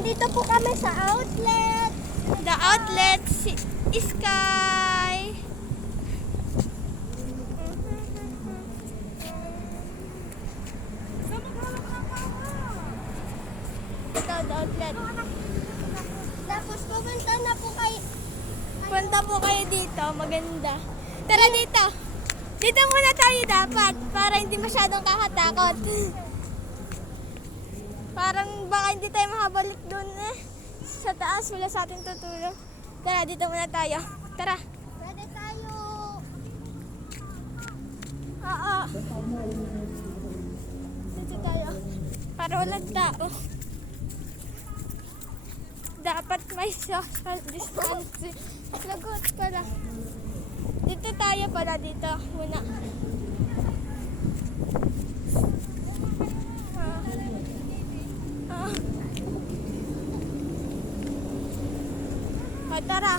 Nandito po kami sa outlet. The outlet Sky. Ito, the outlet. Tapos pupunta na po kay... Punta po kayo dito, maganda. Tara dito. Dito muna tayo dapat para hindi masyadong kakatakot. Parang baka hindi tayo makabalik doon sa taas, wala sa atin tutulong. Tara, dito muna tayo. Tara. Pwede tayo. Oo. Dito tayo. Para walang tao. Dapat may social distancing. Lagot pala. Dito tayo pala, dito muna. O, tara.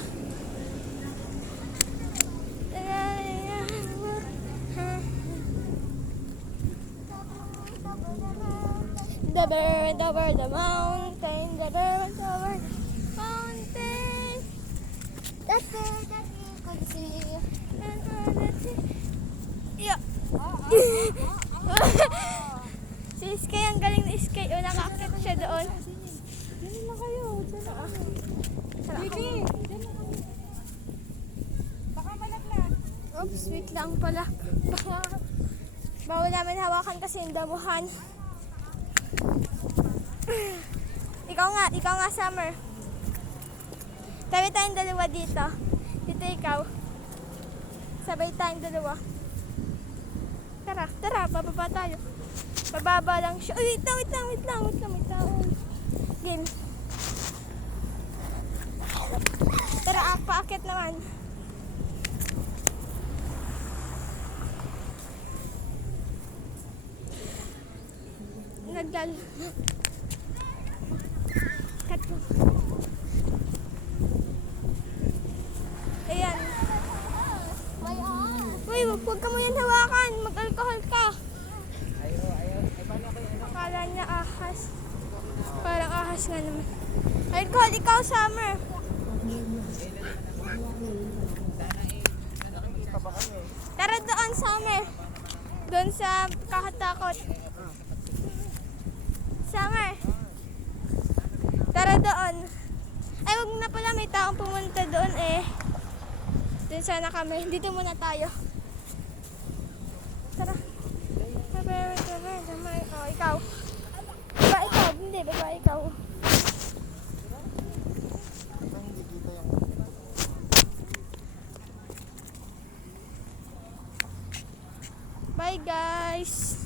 The bird over the mountain, the bird over the mountain. That's it, that we could see. Yeah. Si Sky, ang galing ni Sky. O, nakakit siya doon. Diyan na kayo. Diyan na kayo. Sige. Baka malaglag. Oops, wait lang pala. Bawal namin hawakan kasi yung damuhan. Ikaw nga, Summer. Tabi tayong dalawa dito. Dito ikaw. Sabay tayong dalawa. Tara, bababa tayo. Bababa lang siya. Uy, wait lang. Game. Tara, paakit naman. Nagdal. Cut mo. Ayan. May Uy, huwag ka mo yan hawakan. Mag-alcohol ka. Akala niya ahas. Parang ahas nga naman. Alcohol, ikaw, Summer. Tara doon, Summer. Doon sa kakatakot. Summer. Tara doon. Ay, wag na pala, may taong pumunta doon eh. Doon sana kami. Dito muna tayo. Tara. Oh, ikaw. Hindi, baba ikaw. Bye guys.